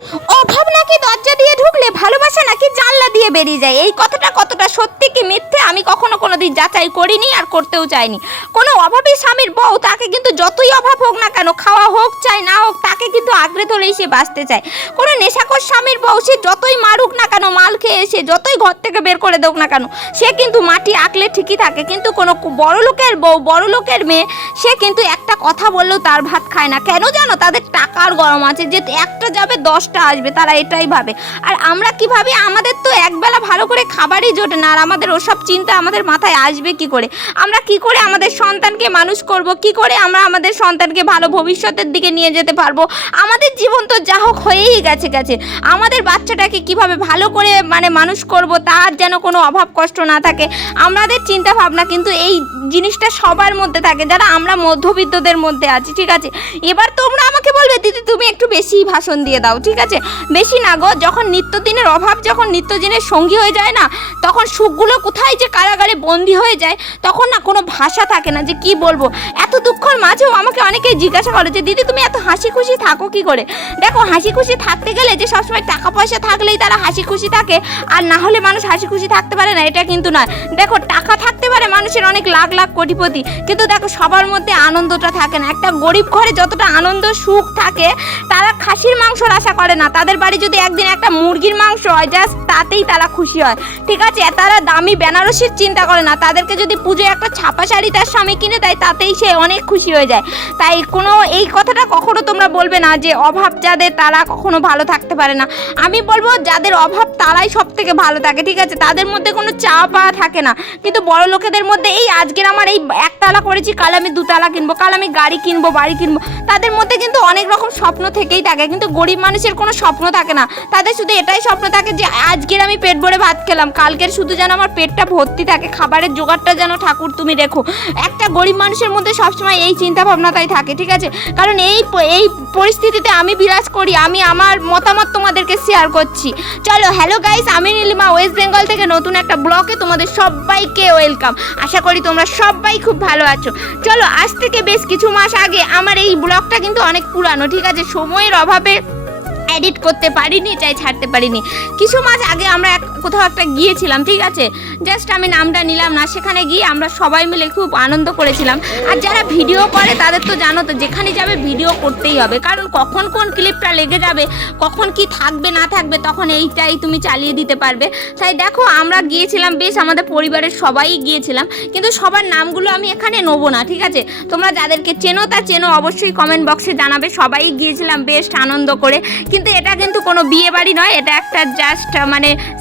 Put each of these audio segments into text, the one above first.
অভাব নাকি দরজা দিয়ে ঢুকলে, ভালোবাসা নাকি জানলা দিয়ে বেরিয়ে যায়। এই কথাটা কতটা সত্যি কি মিথ্যে আমি কখনো কোনোদিন যাচাই করিনি আর করতেও চাইনি। কোনো অভাবী স্বামীর বউ তাকে কিন্তু যতই অভাব হোক না কেন, খাওয়া হোক চাই না হোক, তাকে কিন্তু আঁকড়ে ধরেই সে বাঁচতে চায়। কোনো নেশাখোর স্বামীর বউ সে যতই মারুক না কেন, মাল খেয়ে এসে যতই ঘর থেকে বের করে দেওক না কেন, সে কিন্তু মাটি আঁকলে ঠিকই থাকে। কিন্তু কোনো বড় লোকের বউ, বড় লোকের মেয়ে, সে কিন্তু একটা কথা বললেও তার ভাত খায় না। কেন জানো? তাদের টাকার গরম আছে, যে একটা যাবে 10টা আসবে, তারা এটাই ভাবে। আর আমরা কি ভাবি? আমাদের তো একবেলা ভালো করে খাবারই জোটে না, আর আমাদের ওসব চিন্তা আমাদের মাথায় আসবে কি করে? আমরা কি করে আমাদের সন্তানকে মানুষ করব? কি করে আমরা আমাদের সন্তানকে ভালো ভবিষ্যতের দিকে নিয়ে যেতে পারবো? আমাদের জীবন তো যা হোক হয়েই গেছে। আমাদের বাচ্চাটাকে কিভাবে ভালো করে মানুষ করব, তার যেন কোনো অভাব কষ্ট না থাকে, আমাদের চিন্তা ভাবনা কিন্তু এই জিনিসটা সবার মধ্যে থাকে, যারা আমরা মধ্যবিত্তদের মধ্যে আছি। ঠিক আছে, এবার তোমরা আমাকে বলবে দিদি তুমি একটু বেশিই ভাষণ দিয়ে দাও। ঠিক আছে, বেশি না গো। যখন নিত্যদিনের অভাব যখন নিত্যদিনের সঙ্গী হয়ে যায় না, তখন সুখগুলো কোথায় যে কারাগারে বন্দি হয়ে যায়, তখন না কোনো ভাষা থাকে না যে কি বলবো। এত দুঃখের মাঝেও আমাকে অনেকেই জিজ্ঞাসা করে যে দিদি তুমি এত হাসি খুশি থাকো কি করে? দেখো, হাসি খুশি থাকতে গেলে যে সবসময় টাকা পয়সা থাকলেই তারা হাসি খুশি থাকে, আর না হলে মানুষ হাসি খুশি থাকতে পারে না, এটা কিন্তু নয়। দেখো, টাকা থাকতে পারে মানুষের অনেক লাখ লাখ কোটিপতি, কিন্তু দেখো সবার মধ্যে আনন্দটা থাকে না। একটা গরিব ঘরে যতটা আনন্দ সুখ থাকে, তারা খাসির মাংসর আশা করে না। তাদের বাড়ি যদি একদিন একটা মুরগির মাংস হয়, জাস্ট তাতেই তারা খুশি হয়। ঠিক আছে, তারা দামি বেনারসির চিন্তা করে না। তাদেরকে যদি পুজোয় একটা ছাপা শাড়ি তার স্বামী কিনে দেয়, তাতেই সে অনেক খুশি হয়ে যায়। তাই এই কথাটা কখনো তোমরা বলবে না যে অভাব যাদের তারা কখনো ভালো থাকতে পারে না। আমি বলবো যাদের অভাব তারাই সব থেকে ভালো থাকে। ঠিক আছে, তাদের মধ্যে কোনো চাওয়া পাওয়া থাকে না। কিন্তু বড় লোকেদের মধ্যে, এই আজকের আমার এই একতলা করেছি, কাল আমি 2তলা কিনবো, কাল আমি গাড়ি কিনবো, বাড়ি কিনবো, তাদের মধ্যে কিন্তু অনেক রকম স্বপ্ন থেকেই থাকে। কিন্তু গরিব মানুষের কোনো স্বপ্ন থাকে না। তাদের শুধু এটাই স্বপ্ন থাকে যে আজকের আমি পেট ভরে ভাত খেলাম, কালকের শুধু যেন আমার পেটটা ভর্তি থাকে, খাবারের জোগাড়টা যেন ঠাকুর তুমি রেখো। একটা গরিব মানুষের মধ্যে সবসময় এই চিন্তা ভাবনাটাই থাকে। ঠিক আছে, কারণ এই পরিস্থিতিতে আমি বিরাজ করি, আমি আমার মতামত তোমাদেরকে শেয়ার করছি। চলো, হ্যালো গাইস, আমি নীলিমা ওয়েস্ট বেঙ্গল থেকে নতুন একটা ব্লগে তোমাদের সবাইকে ওয়েলকাম। আশা করি তোমরা সবাই খুব ভালো আছো। চলো, আজ থেকে বেশ কিছু মাস আগে আমার এই ব্লগটা কিন্তু অনেক পুরানো। ঠিক আছে, সময়ের অভাবে এডিট করতে পারিনি, চাই ছাড়তে পারিনি। কিছু মাস আগে আমরা কোথাও একটা গিয়েছিলাম। ঠিক আছে, জাস্ট আমি নামটা নিলাম না। সেখানে গিয়ে আমরা সবাই মিলে খুব আনন্দ করেছিলাম। আর যারা ভিডিও করে তাদের তো জানো তো, যেখানে যাবে ভিডিও করতেই হবে, কারণ কখন কোন ক্লিপটা লেগে যাবে, কখন কি থাকবে না থাকবে, তখন এইটাই তুমি চালিয়ে দিতে পারবে। তাই দেখো, আমরা গিয়েছিলাম, বেশ আমাদের পরিবারের সবাই গিয়েছিলাম, কিন্তু সবার নামগুলো আমি এখানে নেবো না। ঠিক আছে, তোমরা যাদেরকে চেনো তা চেনো, অবশ্যই কমেন্ট বক্সে জানাবে। সবাই গিয়েছিলাম বেশ আনন্দ করে। কিন্তু এটা কিন্তু কোনো বিয়ে বাড়ি নয়, এটা একটা জাস্ট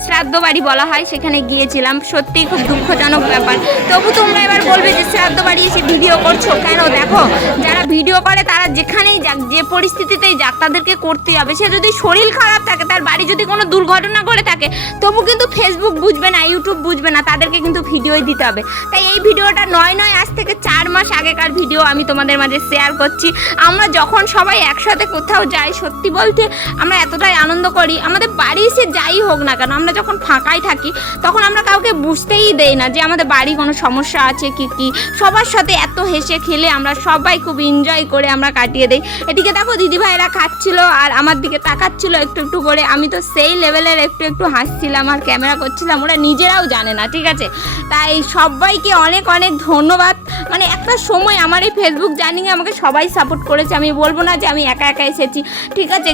শ্রাদ্ধ বাড়ি বলা হয়, সেখানে গিয়েছিলাম। সত্যিই খুব দুঃখজনক ব্যাপার। তবু তোমরা এবার বলবে যে শ্রাদ্ধ বাড়ি এসে ভিডিও করছো কেন? দেখো, যারা ভিডিও করে তারা যেখানেই যাক, যে পরিস্থিতিতেই যাক, তাদেরকে করতে হবে। সে যদি শরীর খারাপ থাকে, তার বাড়ি যদি কোনো দুর্ঘটনা করে থাকে, তবু কিন্তু ফেসবুক বুঝবে না, ইউটিউব বুঝবে না, তাদেরকে কিন্তু ভিডিওই দিতে হবে। তাই এই ভিডিওটা নয় আজ থেকে 4 মাস আগেকার ভিডিও আমি তোমাদের মাঝে শেয়ার করছি। আমরা যখন সবাই একসাথে কোথাও যাই, সত্যি বলতে আমরা এতটাই আনন্দ করি। আমাদের বাড়ি সে যাই হোক না কেন, আমরা যখন ফাঁকাই থাকি তখন আমরা কাউকে বুঝতেই দেই না যে আমাদের বাড়ি কোনো সমস্যা আছে কি। সবার সাথে এত হেসে খেলে আমরা সবাই খুব এনজয় করে আমরা কাটিয়ে দেই। এদিকে দেখো, দিদিভাইরা খাচ্ছিল আর আমার দিকে তাকাচ্ছিল একটু করে। আমি তো সেই লেভেলের একটু হাসছিলাম আর ক্যামেরা করছিলাম, ওরা নিজেরাও জানে না। ঠিক আছে, তাই সবাইকে অনেক অনেক ধন্যবাদ। একটা সময় আমার এই ফেসবুক জার্নিংয়ে আমাকে সবাই সাপোর্ট করেছে। আমি বলবো না যে আমি একা এসেছি। ঠিক আছে,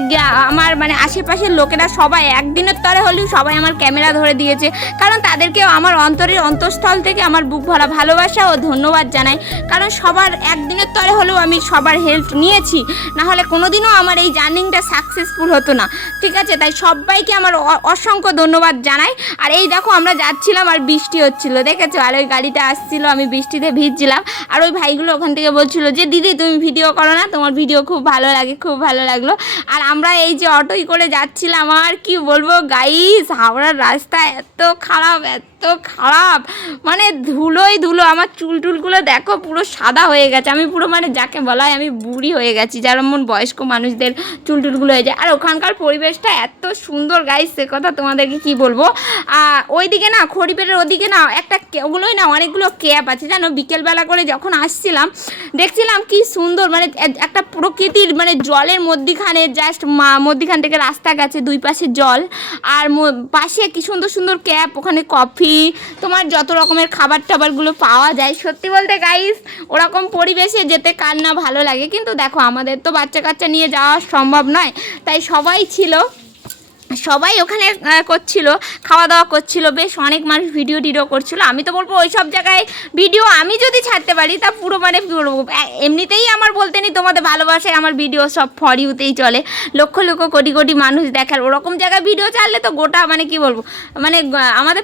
আমার আশেপাশের লোকেরা সবাই একদিনের তরে হলেও সবাই আমার ক্যামেরা ধরে দিয়েছে, কারণ তাদেরকেও আমার অন্তরের অন্তঃস্থল থেকে আমার বুক ভরা ভালোবাসা ও ধন্যবাদ জানাই। কারণ সবার একদিনের তরে হলেও আমি সবার হেল্প নিয়েছি, না হলে কোনোদিনও আমার এই জার্নিংটা সাকসেসফুল হতো না। ঠিক আছে, তাই সবাইকে আমার অসংখ্য ধন্যবাদ জানাই। আর এই দেখো, আমরা যাচ্ছিলাম আর বৃষ্টি হচ্ছিল, দেখেছো? আর ওই গাড়িটা আসছিল, আমি বৃষ্টিতে ভিজছিলাম। আর ওই ভাইগুলো ওখান থেকে বলছিল যে দিদি তুমি ভিডিও করো না, তোমার ভিডিও খুব ভালো লাগে, খুব ভালো লাগলো। আর আমরা এই যে অটোই করে যাচ্ছিলাম, আর কি বলবো গাইস, হাওড়ার রাস্তা এত খারাপ, এত খারাপ, মানে ধুলোই ধুলো। আমার চুল টুলগুলো দেখো পুরো সাদা হয়ে গেছে, আমি পুরো মানে যাকে বলা হয় আমি বুড়ি হয়ে গেছি, যেমন বয়স্ক মানুষদের চুল টুলগুলো হয়ে যায়। আর ওখানকার পরিবেশটা এত সুন্দর গাইস, সে কথা তোমাদেরকে কি বলবো। ওইদিকে না খড়িপেটের ওদিকে না একটা ওগুলোই না অনেকগুলো ক্যাব আছে জানো। বিকেলবেলা করে যখন আসছিলাম দেখছিলাম কি সুন্দর, মানে একটা প্রকৃতির মানে জলের মধ্যিখানে জাস্ট মধ্যিখান থেকে রাস্তা গেছে, দুই পাশে জল, আর পাশে কি সুন্দর সুন্দর ক্যাব, ওখানে কফি, তোমার যত রকমের খাবার টাবারগুলো পাওয়া যায়। সত্যি বলতে গাইস ওরকম পরিবেশে যেতে কার না ভালো লাগে, কিন্তু দেখো আমাদের তো বাচ্চা কাচ্চা নিয়ে যাওয়া সম্ভব নয়, তাই সবাই ছিল, সবাই ওখানে করছিল, খাওয়া দাওয়া করছিল, বেশ অনেক মানুষ ভিডিও টিডিও করছিল। আমি তো বলবো ওই সব জায়গায় ভিডিও আমি যদি ছাড়তে পারি তা পুরো মানে কী বলবো, এমনিতেই আমার বলতে নেই তোমাদের ভালোবাসায় আমার ভিডিও সব ফর ইউতেই চলে, লক্ষ লক্ষ কোটি কোটি মানুষ দেখার, ওরকম জায়গায় ভিডিও ছাড়লে তো গোটা মানে কি বলবো, মানে আমাদের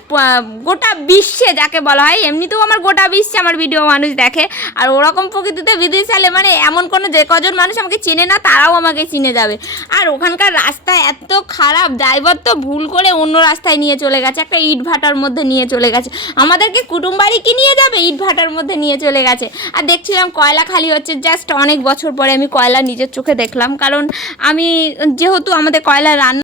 গোটা বিশ্বে যাকে বলা হয়, এমনিতেও আমার গোটা বিশ্বে আমার ভিডিও মানুষ দেখে, আর ওরকম প্রকৃতিতে ভিডিও ছাড়লে মানে এমন কোনো যে কজন মানুষ আমাকে চেনে না তারাও আমাকে চিনে যাবে। আর ওখানকার রাস্তা এত খারাপ, ড্রাইভার তো ভুল করে অন্য রাস্তায় নিয়ে চলে গেছে, একটা ইট ভাটার মধ্যে নিয়ে চলে গেছে, আমাদেরকে কুটুম বাড়ি কি নিয়ে যাবে, ইট ভাটার মধ্যে নিয়ে চলে গেছে। আর দেখছিলাম কয়লা খালি হচ্ছে, জাস্ট অনেক বছর পরে আমি কয়লা নিজের চোখে দেখলাম, কারণ আমি যেহেতু আমাদের কয়লা রান্না